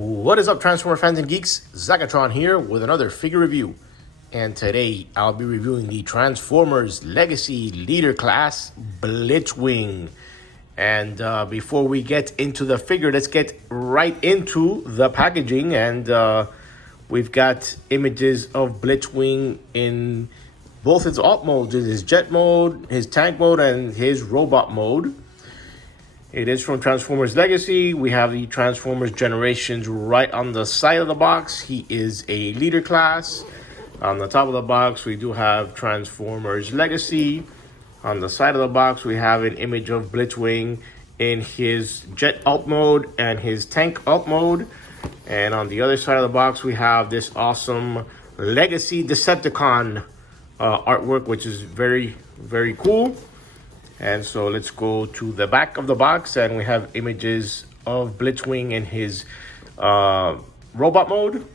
What is up, Transformer fans and geeks? Zakatron here with another figure review. And today I'll be reviewing the Transformers Legacy Leader Class Blitzwing. And before we get into the figure, let's get right into the packaging. And we've got images of Blitzwing in both his alt modes, his jet mode, his tank mode, and his robot mode. It is from Transformers Legacy. We have the Transformers Generations right on the side of the box. He is a leader class. On the top of the box, we do have Transformers Legacy. On the side of the box, we have an image of Blitzwing in his jet alt mode and his tank alt mode. And on the other side of the box, we have this awesome Legacy Decepticon artwork, which is very, very cool. And so let's go to the back of the box, and we have images of Blitzwing in his robot mode,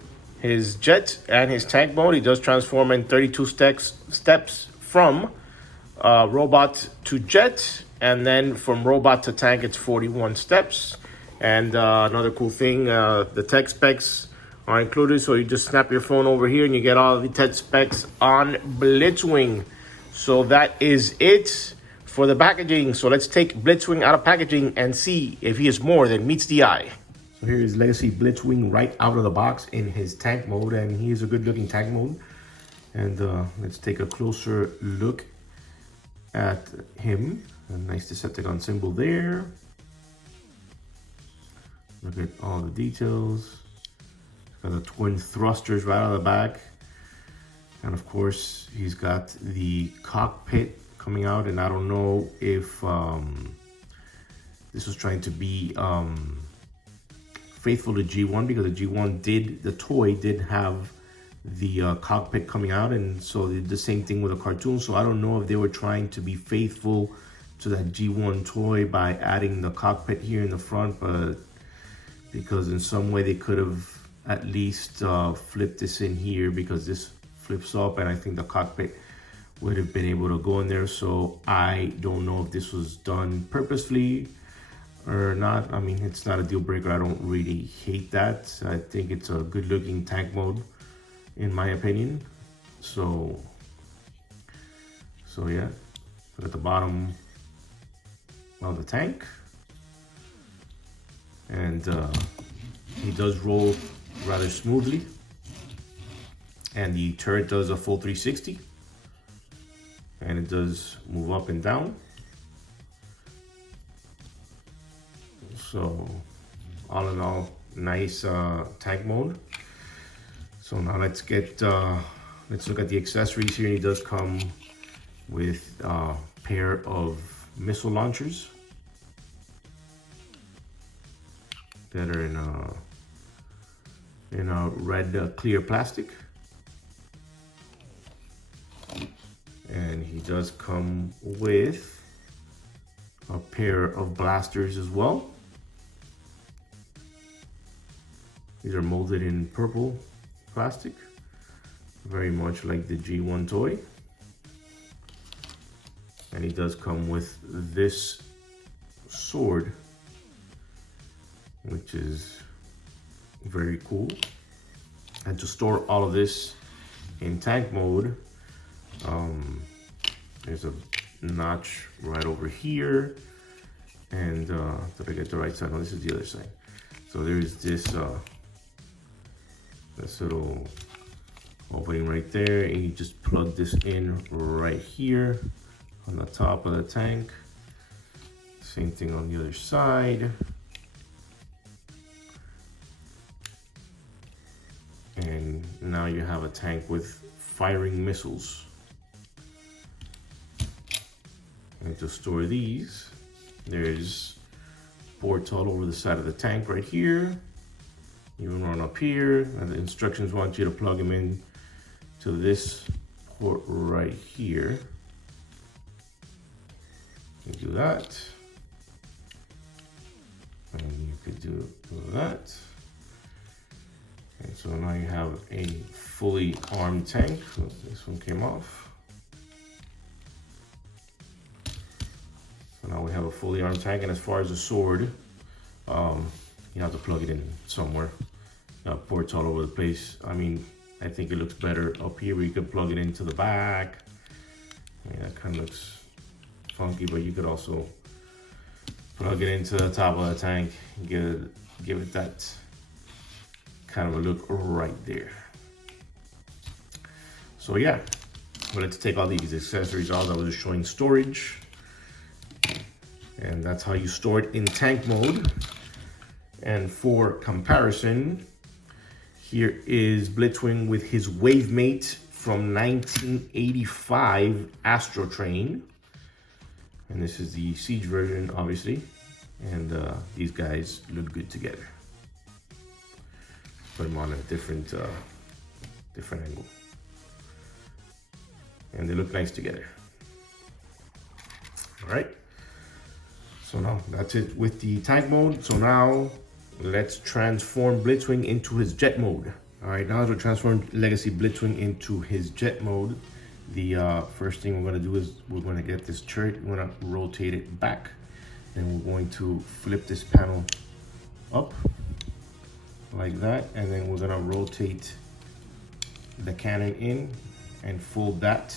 his jet, and his tank mode. He does transform in 32 steps from robot to jet, and then from robot to tank, it's 41 steps. And another cool thing, the tech specs are included, so you just snap your phone over here and you get all the tech specs on Blitzwing. So that is it for the packaging. So let's take Blitzwing out of packaging and see if he is more than meets the eye. So here is Legacy Blitzwing right out of the box in his tank mode, and he is a good looking tank mode. And let's take a closer look at him. A nice Decepticon symbol there. Look at all the details. Got the twin thrusters right out of the back. And of course, he's got the cockpit coming out, and I don't know if this was trying to be faithful to G1, because the G1 the toy did have the cockpit coming out, and so they did the same thing with a cartoon. So I don't know if they were trying to be faithful to that G1 toy by adding the cockpit here in the front, but because in some way they could have at least flipped this in here, because this flips up, and I think the cockpit would have been able to go in there. So I don't know if this was done purposefully or not. I mean, it's not a deal breaker. I don't really hate that. I think it's a good looking tank mode in my opinion. So yeah, look at the bottom of the tank, and he does roll rather smoothly, and the turret does a full 360. And it does move up and down. So all in all, nice tank mode. So now let's look at the accessories here. He does come with a pair of missile launchers that are in a red clear plastic. And he does come with a pair of blasters as well. These are molded in purple plastic, very much like the G1 toy. And he does come with this sword, which is very cool. And to store all of this in tank mode, there's a notch right over here, and did I get the right side? No, this is the other side. So there's this little opening right there, and you just plug this in right here on the top of the tank. Same thing on the other side. And now you have a tank with firing missiles. And to store these, there's ports all over the side of the tank right here. Even one up here. And the instructions want you to plug them in to this port right here. You do that. And you could do that. And so now you have a fully armed tank. So this one came off. So now we have a fully armed tank, and as far as the sword, you have to plug it in somewhere. Ports all over the place. I mean, I think it looks better up here where you could plug it into the back. I mean, that kind of looks funky, but you could also plug it into the top of the tank and give it that kind of a look right there. So yeah, but let's take all these accessories out. I was just showing storage, and that's how you store it in tank mode. And for comparison, here is Blitzwing with his Wavemate from 1985 Astro Train. And this is the Siege version, obviously. And these guys look good together. Put them on a different angle. And they look nice together. All right. So now that's it with the tank mode. So now let's transform Blitzwing into his jet mode. All right, now to transform Legacy Blitzwing into his jet mode, the first thing we're gonna do is we're gonna get this turret, we're gonna rotate it back, and we're going to flip this panel up like that, and then we're gonna rotate the cannon in and fold that.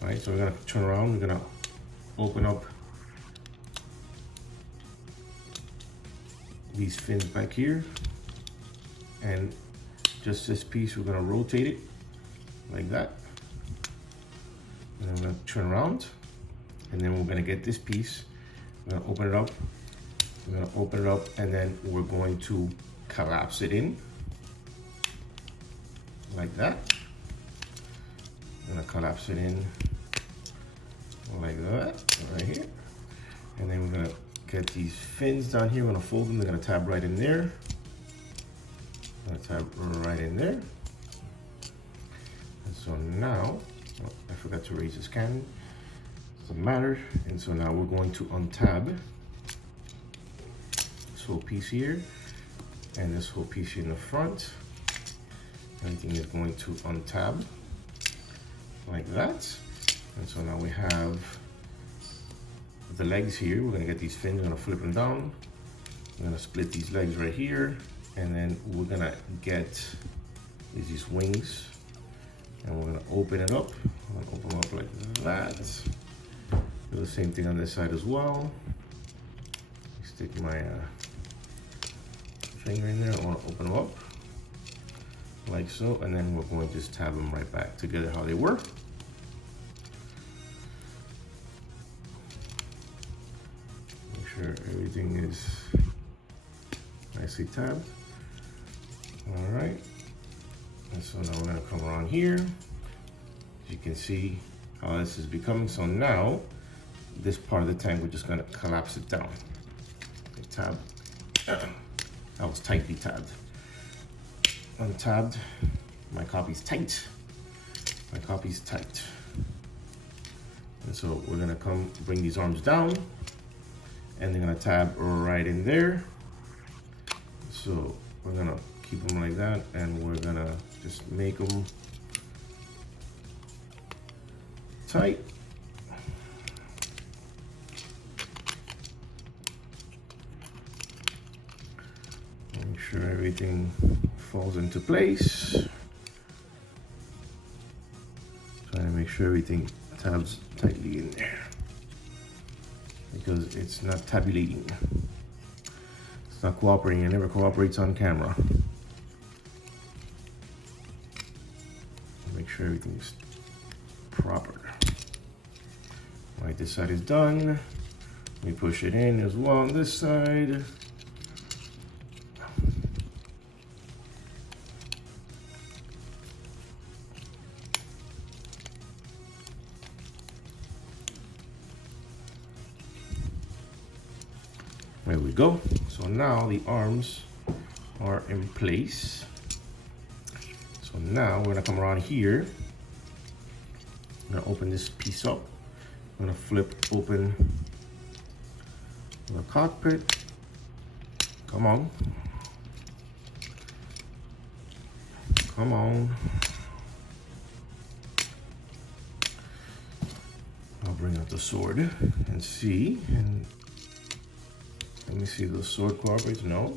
All right, so we're gonna turn around, we're gonna open up these fins back here, and just this piece we're gonna rotate it like that, and then we're gonna turn around, and then we're gonna get this piece, we're gonna open it up, and then we're going to collapse it in like that. I'm gonna collapse it in like that right here, and then we're gonna get these fins down here. We're gonna fold them. They're gonna tab right in there. Gonna tab right in there. And so now, oh, I forgot to raise this cannon. Doesn't matter. And so now we're going to untab this whole piece here and this whole piece here in the front. Everything is going to untab like that. And so now we have the legs here. We're gonna get these fins, we're gonna flip them down. We're gonna split these legs right here, and then we're gonna get these wings, and we're gonna open it up. I'm gonna open them up like that. Do the same thing on this side as well. Stick my finger in there. I wanna open them up like so, and then we're going to just tab them right back together how they were. Sure everything is nicely tabbed. All right, and so now we're gonna come around here. As you can see how this is becoming. So now this part of the tank, we're just gonna collapse it down. Okay, tab. That was tightly tabbed. Untabbed. My copy's tight. My copy's tight. And so we're gonna come bring these arms down, and they're gonna tab right in there. So we're gonna keep them like that, and we're gonna just make them tight. Make sure everything falls into place. Trying to make sure everything tabs tightly in there, because it's not tabulating. It's not cooperating. It never cooperates on camera. Make sure everything's proper. All right, this side is done. We push it in as well on this side. There we go. So now the arms are in place. So now we're gonna come around here. I'm gonna open this piece up. I'm gonna flip open the cockpit. Come on. Come on. I'll bring out the sword and see. And let me see if the sword cooperates. No.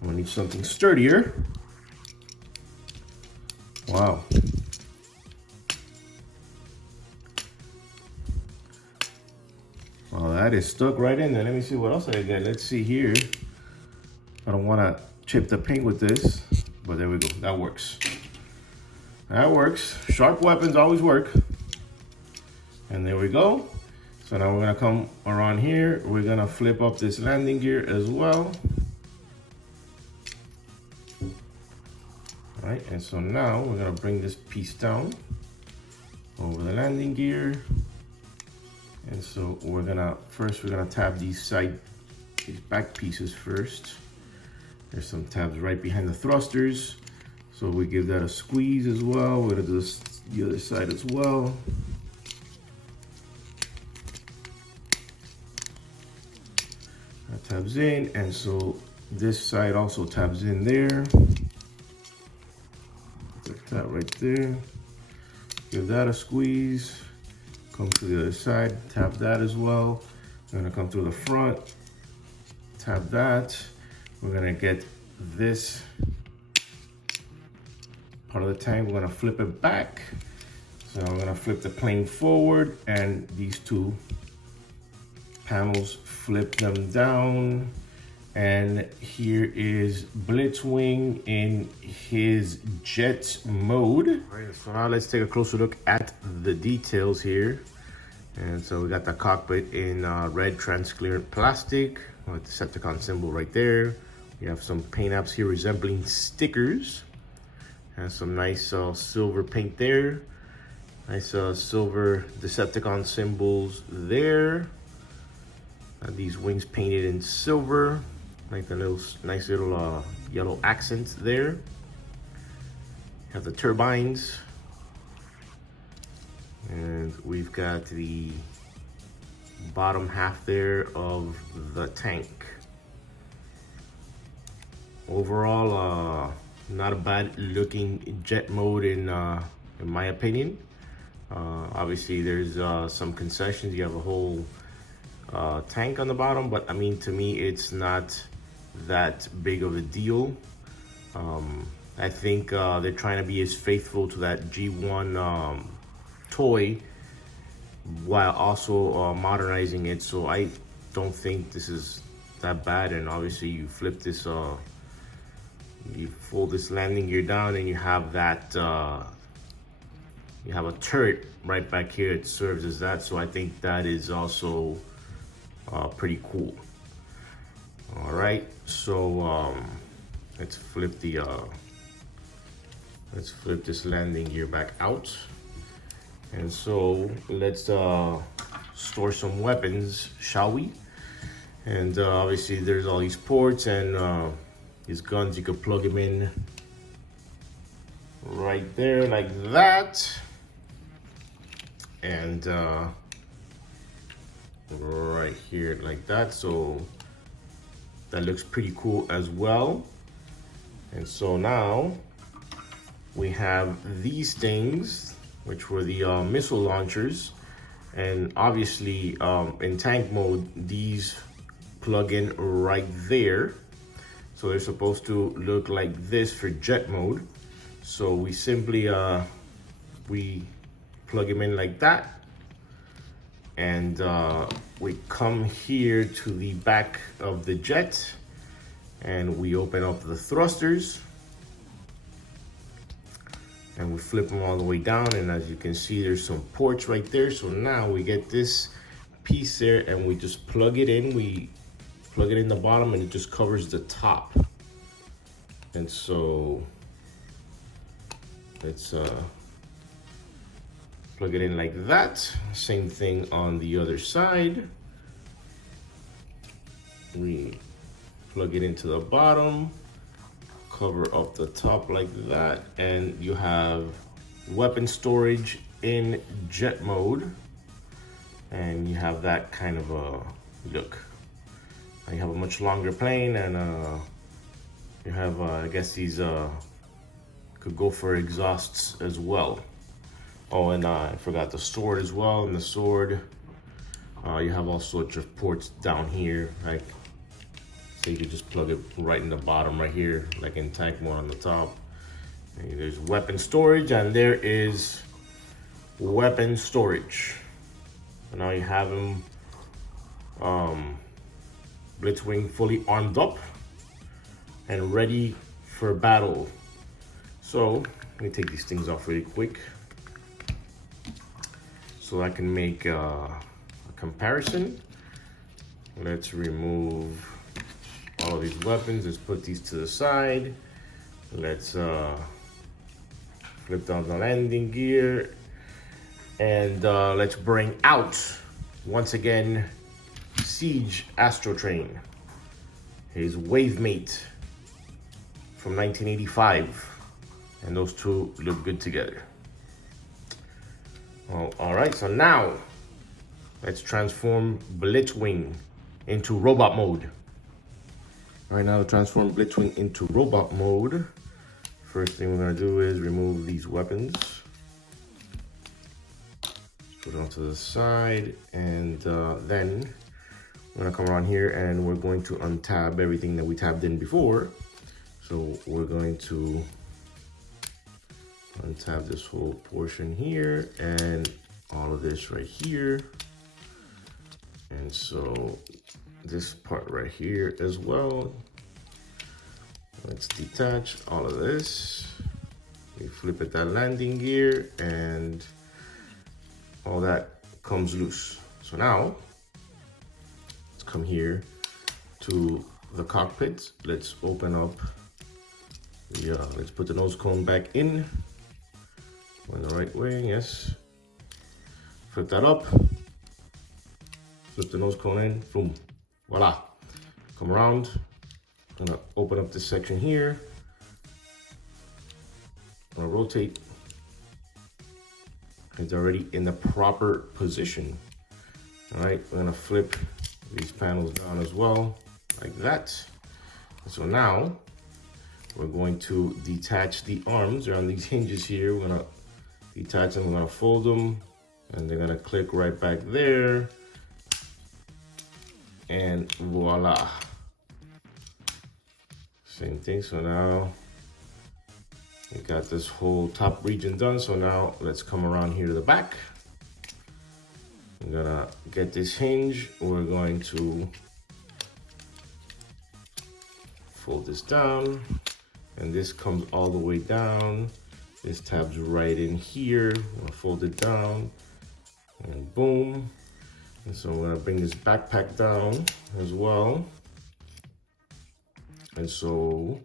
I'm gonna need something sturdier. Wow. Well, that is stuck right in there. Let me see what else I got. Let's see here. I don't want to chip the paint with this, but there we go. That works. That works. Sharp weapons always work. And there we go. So now we're gonna come around here. We're gonna flip up this landing gear as well. All right, and so now we're gonna bring this piece down over the landing gear. And so we're gonna tab these back pieces first. There's some tabs right behind the thrusters. So we give that a squeeze as well. We're gonna do this the other side as well. That tabs in, and so this side also tabs in there. Like that right there. Give that a squeeze. Come to the other side, tap that as well. We're gonna come through the front, tap that. We're gonna get this part of the tank, we're gonna flip it back. So I'm gonna flip the plane forward, and these two panels, flip them down. And here is Blitzwing in his jet mode. All right, so now let's take a closer look at the details here. And so we got the cockpit in red transparent plastic with the Decepticon symbol right there. We have some paint apps here resembling stickers. And some nice silver paint there. Nice silver Decepticon symbols there. These wings painted in silver. Like the nice little yellow accents there. Have the turbines. And we've got the bottom half there of the tank. Overall, not a bad looking jet mode in my opinion. Obviously there's some concessions. You have a whole tank on the bottom, but I mean, to me, it's not that big of a deal. I think they're trying to be as faithful to that G1 toy while also modernizing it. So I don't think this is that bad. And obviously you flip this, you fold this landing gear down, and you have that, you have a turret right back here. It serves as that. So I think that is also pretty cool. All right, so let's flip this landing gear back out. And so let's store some weapons, shall we? And obviously there's all these ports, and these guns, you could plug them in right there like that. And right here like that. So that looks pretty cool as well. And so now we have these things, which were the missile launchers. And obviously in tank mode, these plug in right there. So they're supposed to look like this for jet mode. So we simply we plug them in like that. And we come here to the back of the jet, and we open up the thrusters, and we flip them all the way down. And as you can see, there's some ports right there. So now we get this piece there, and we just plug it in. We plug it in the bottom, and it just covers the top. And so let's plug it in like that. Same thing on the other side. We plug it into the bottom, cover up the top like that, and you have weapon storage in jet mode, and you have that kind of a look. Now you have a much longer plane, and you have I guess these could go for exhausts as well. Oh, and I forgot the sword as well. And the sword, you have all sorts of ports down here, like So you can just plug it right in the bottom right here, like in tank mode on the top. And there's weapon storage, and there is weapon storage. So now you have him, Blitzwing, fully armed up and ready for battle. So let me take these things off really quick so I can make a comparison. Let's remove all of these weapons. Let's put these to the side. Let's flip down the landing gear, and let's bring out, once again, Siege Astro Train, his wave mate from 1985. And those two look good together. Well, all right, so now let's transform Blitzwing into robot mode. All right, now to transform Blitzwing into robot mode, first thing we're gonna do is remove these weapons. Put it onto the side, and then we're gonna come around here and we're going to untab everything that we tabbed in before. So we're going to untab this whole portion here and all of this right here. And so this part right here as well. Let's detach all of this. We flip it that landing gear and all that comes loose. So now let's come here to the cockpit. Let's open up the, let's put the nose cone back in. Going the right way, yes. Flip that up. Flip the nose cone in, boom, voila. Come around, I'm gonna open up this section here. I'm gonna rotate. It's already in the proper position. All right, we're gonna flip these panels down as well, like that. And so now, we're going to detach the arms. They're on these hinges here. We're gonna detach them, we're gonna fold them, and they're gonna click right back there. And voila. Same thing, so now we got this whole top region done. So now let's come around here to the back. I'm gonna get this hinge. We're going to fold this down, and this comes all the way down. This tab's right in here. I'm gonna fold it down, and boom. And so I'm gonna bring this backpack down as well. And so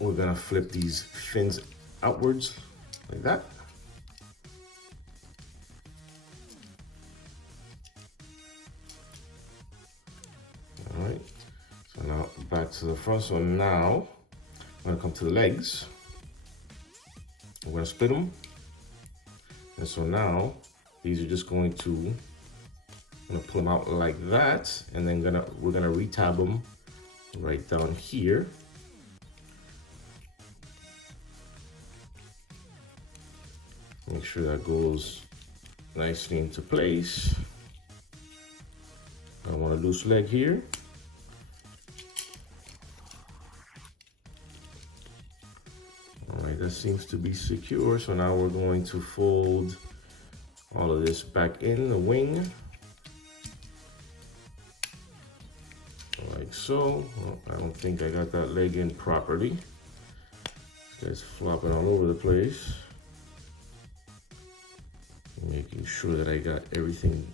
we're gonna flip these fins outwards like that. All right, so now back to the front. So now I'm gonna come to the legs. I'm gonna split them. And so now these are just going to, I'm gonna pull them out like that, and then we're gonna retab them right down here. Make sure that goes nicely into place. I want a loose leg here. All right, that seems to be secure. So now we're going to fold all of this back in the wing. Like so. Well, I don't think I got that leg in properly. This guy's flopping all over the place. Making sure that I got everything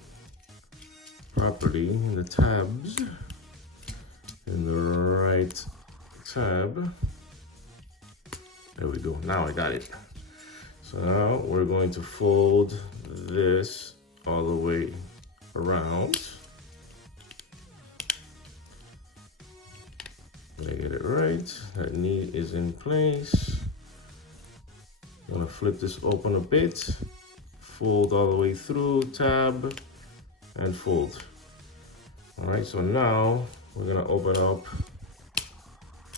properly in the tabs, in the right tab. There we go, now I got it. So now we're going to fold this all the way around. Did I get it right? That knee is in place. I'm gonna flip this open a bit. Fold all the way through, tab, and fold. All right, so now we're gonna open up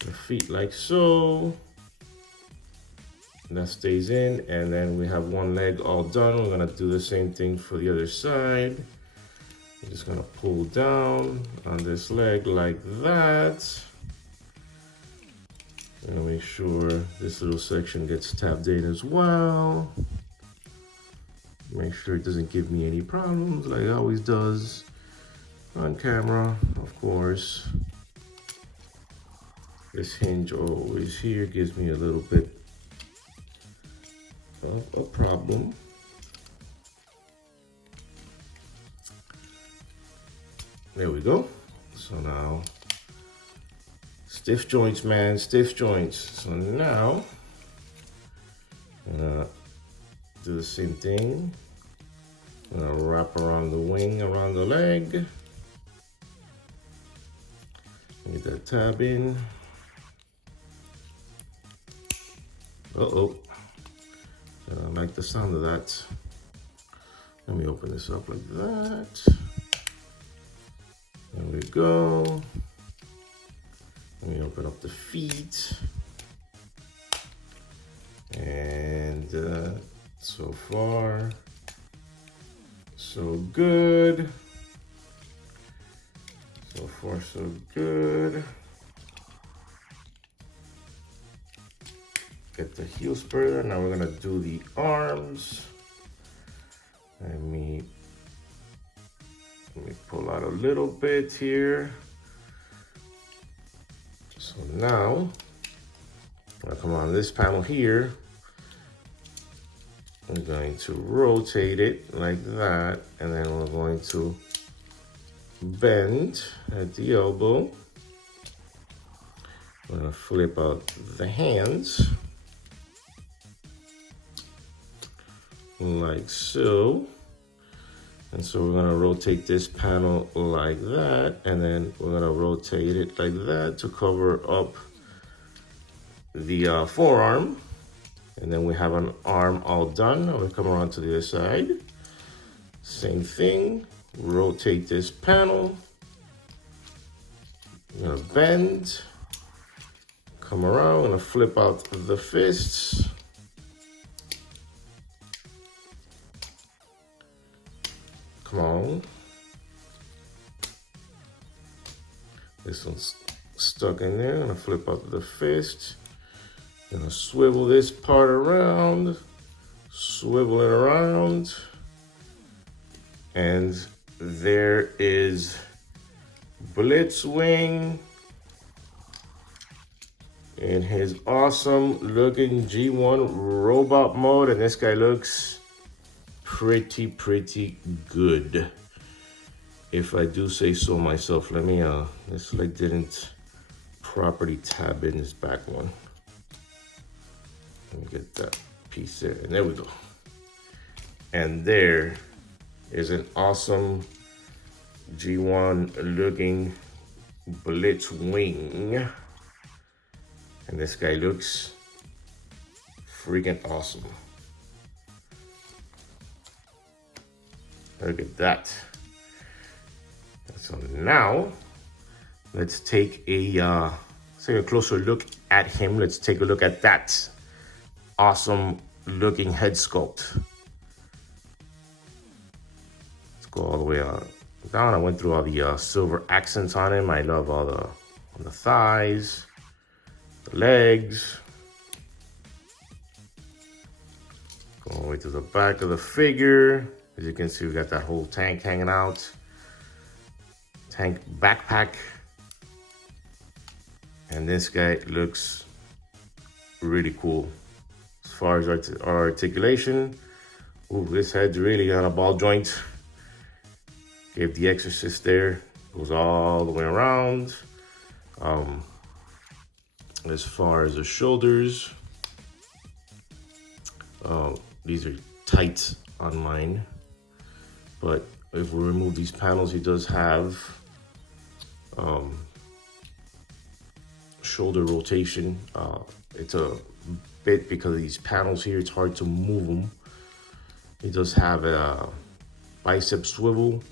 the feet like so. And that stays in, and then we have one leg all done. We're gonna do the same thing for the other side. I'm just gonna pull down on this leg like that. And make sure this little section gets tapped in as well. Make sure it doesn't give me any problems like it always does on camera, of course. This hinge always here gives me a little bit of a problem. There we go. So now, stiff joints, man, stiff joints. So now, I'm gonna do the same thing. I'm gonna wrap around the wing, around the leg. Get that tab in. Uh-oh. I don't like the sound of that. Let me open this up like that. There we go. Let me open up the feet. And so far, so good. So far, so good. Get the heel spur. Now we're gonna do the arms. Let me pull out a little bit here. So now, I'm gonna come on this panel here. I'm going to rotate it like that, and then we're going to bend at the elbow. I'm gonna flip out the hands. Like so. And so we're gonna rotate this panel like that, and then we're gonna rotate it like that to cover up the forearm. And then we have an arm all done. Now we come around to the other side. Same thing, rotate this panel. We're gonna bend, come around, we're gonna flip out the fists. Come on. This one's stuck in there. I'm gonna flip out the fist. Gonna swivel this part around, swivel it around. And there is Blitzwing in his awesome looking G1 robot mode. And this guy looks pretty good, if I do say so myself. Let me this leg didn't properly tab in this back one. Let me get that piece there, and there we go. And there is an awesome G1 looking Blitzwing, and this guy looks freaking awesome. Look at that. So now, let's take a closer look at him. Let's take a look at that awesome looking head sculpt. Let's go all the way down. I went through all the silver accents on him. I love all on the thighs, the legs. Go all the way to the back of the figure. As you can see, we got that whole tank hanging out. Tank backpack. And this guy looks really cool. As far as our articulation, ooh, this head's really got a ball joint. Gave the Exorcist there. Goes all the way around. As far as the shoulders, these are tight on mine. But if we remove these panels, he does have shoulder rotation. It's a bit because of these panels here, it's hard to move them. He does have a bicep swivel.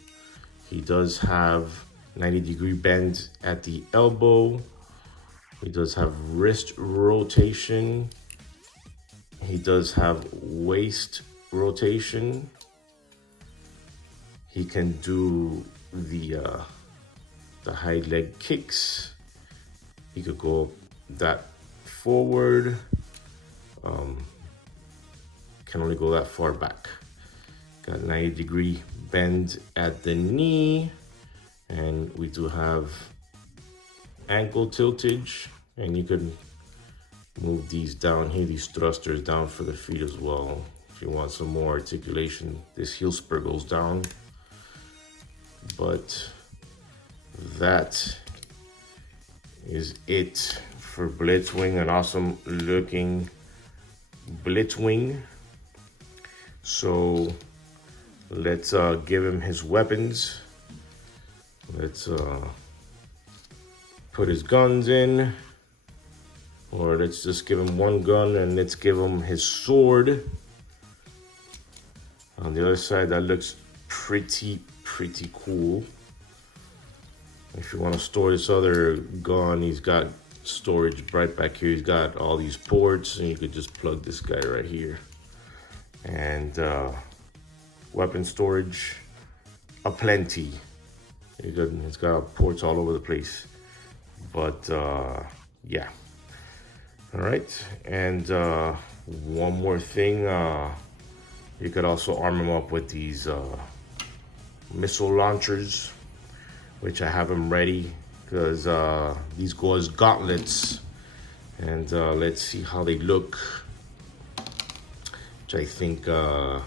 He does have 90-degree bend at the elbow. He does have wrist rotation. He does have waist rotation. He can do the high leg kicks. He could go that forward. Can only go that far back. Got 90-degree bend at the knee, and we do have ankle tiltage, and you can move these down here, these thrusters down for the feet as well. If you want some more articulation, this heel spur goes down. But that is it for Blitzwing, an awesome looking Blitzwing. So let's give him his weapons. Let's put his guns in, or let's just give him one gun and let's give him his sword. On the other side, that looks pretty cool. If you want to store this other gun, he's got storage right back here. He's got all these ports, and you could just plug this guy right here. And weapon storage aplenty. It's got ports all over the place. But yeah. All right. And one more thing. You could also arm him up with these missile launchers, which I have them ready because these go as gauntlets. And let's see how they look. Which I think, I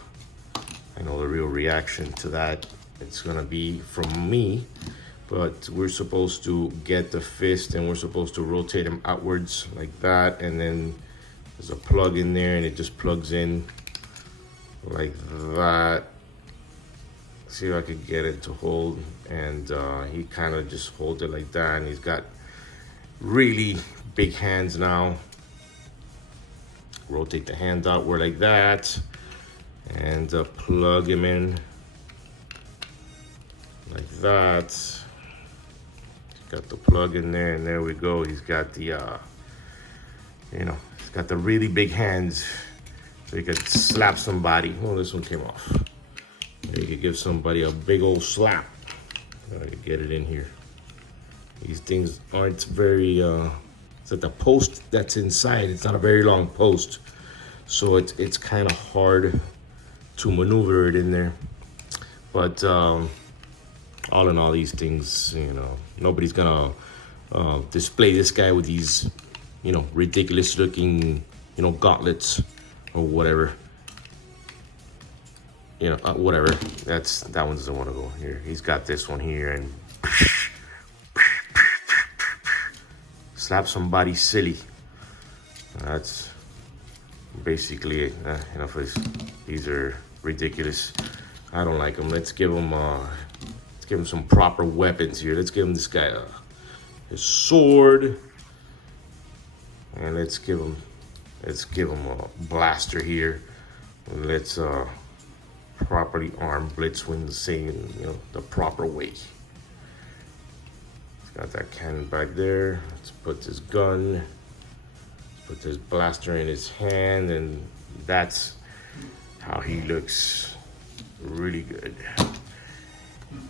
know the real reaction to that, it's gonna be from me. But we're supposed to get the fist and we're supposed to rotate them outwards like that. And then there's a plug in there and it just plugs in like that. See if I could get it to hold, and he kind of just holds it like that, and he's got really big hands now. Rotate the hand outward like that, and plug him in like that. Got the plug in there, and there we go. He's got the, he's got the really big hands, so he could slap somebody. Oh, this one came off. You could give somebody a big old slap. I could get it in here. These things aren't very, it's like the post that's inside. It's not a very long post. So it's kind of hard to maneuver it in there. But all in all, these things, nobody's gonna display this guy with these, ridiculous looking, gauntlets or whatever. Whatever. That one doesn't want to go here. He's got this one here, and slap somebody silly. That's basically it. Enough of this. These are ridiculous. I don't like them. Let's give him some proper weapons here. Let's give him this guy his sword, and let's give him a blaster here. Let's properly arm Blitzwing the same, the proper way. He's got that cannon back there. Let's put this gun, let's put this blaster in his hand, and that's how he looks. Really good.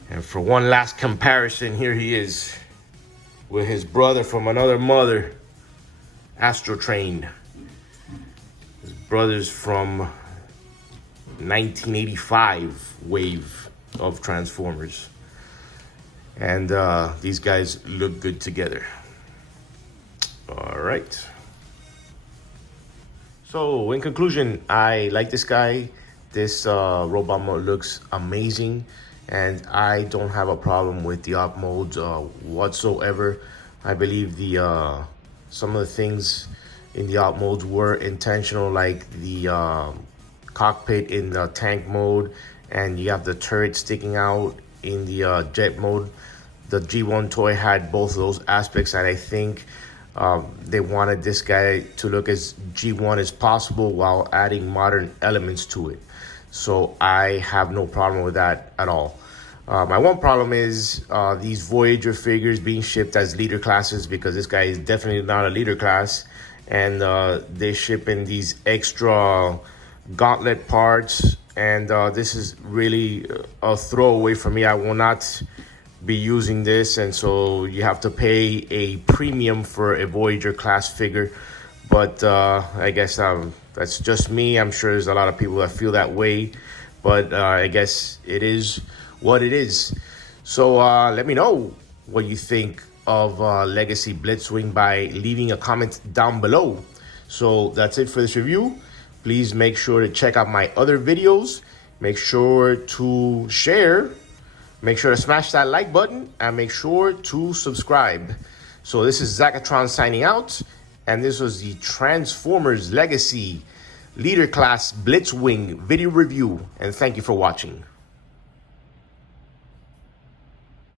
And for one last comparison, here he is with his brother from another mother, Astro Train. His brother's from 1985 wave of Transformers, and these guys look good together. All right, so in conclusion, I like this guy. This robot mode looks amazing, and I don't have a problem with the op modes whatsoever. I believe the some of the things in the op modes were intentional, like the cockpit in the tank mode, and you have the turret sticking out in the jet mode. The G1 toy had both of those aspects, and I think they wanted this guy to look as G1 as possible while adding modern elements to it. So I have no problem with that at all. My one problem is these Voyager figures being shipped as leader classes, because this guy is definitely not a leader class, and they ship in these extra gauntlet parts, and this is really a throwaway for me. I will not be using this, and so you have to pay a premium for a Voyager class figure. But I guess that's just me. I'm sure there's a lot of people that feel that way, but I guess it is what it is. So let me know what you think of Legacy Blitzwing by leaving a comment down below. So that's it for this review. Please make sure to check out my other videos. Make sure to share. Make sure to smash that like button and make sure to subscribe. So this is Zacatron signing out, and this was the Transformers Legacy Leader Class Blitzwing video review, and thank you for watching.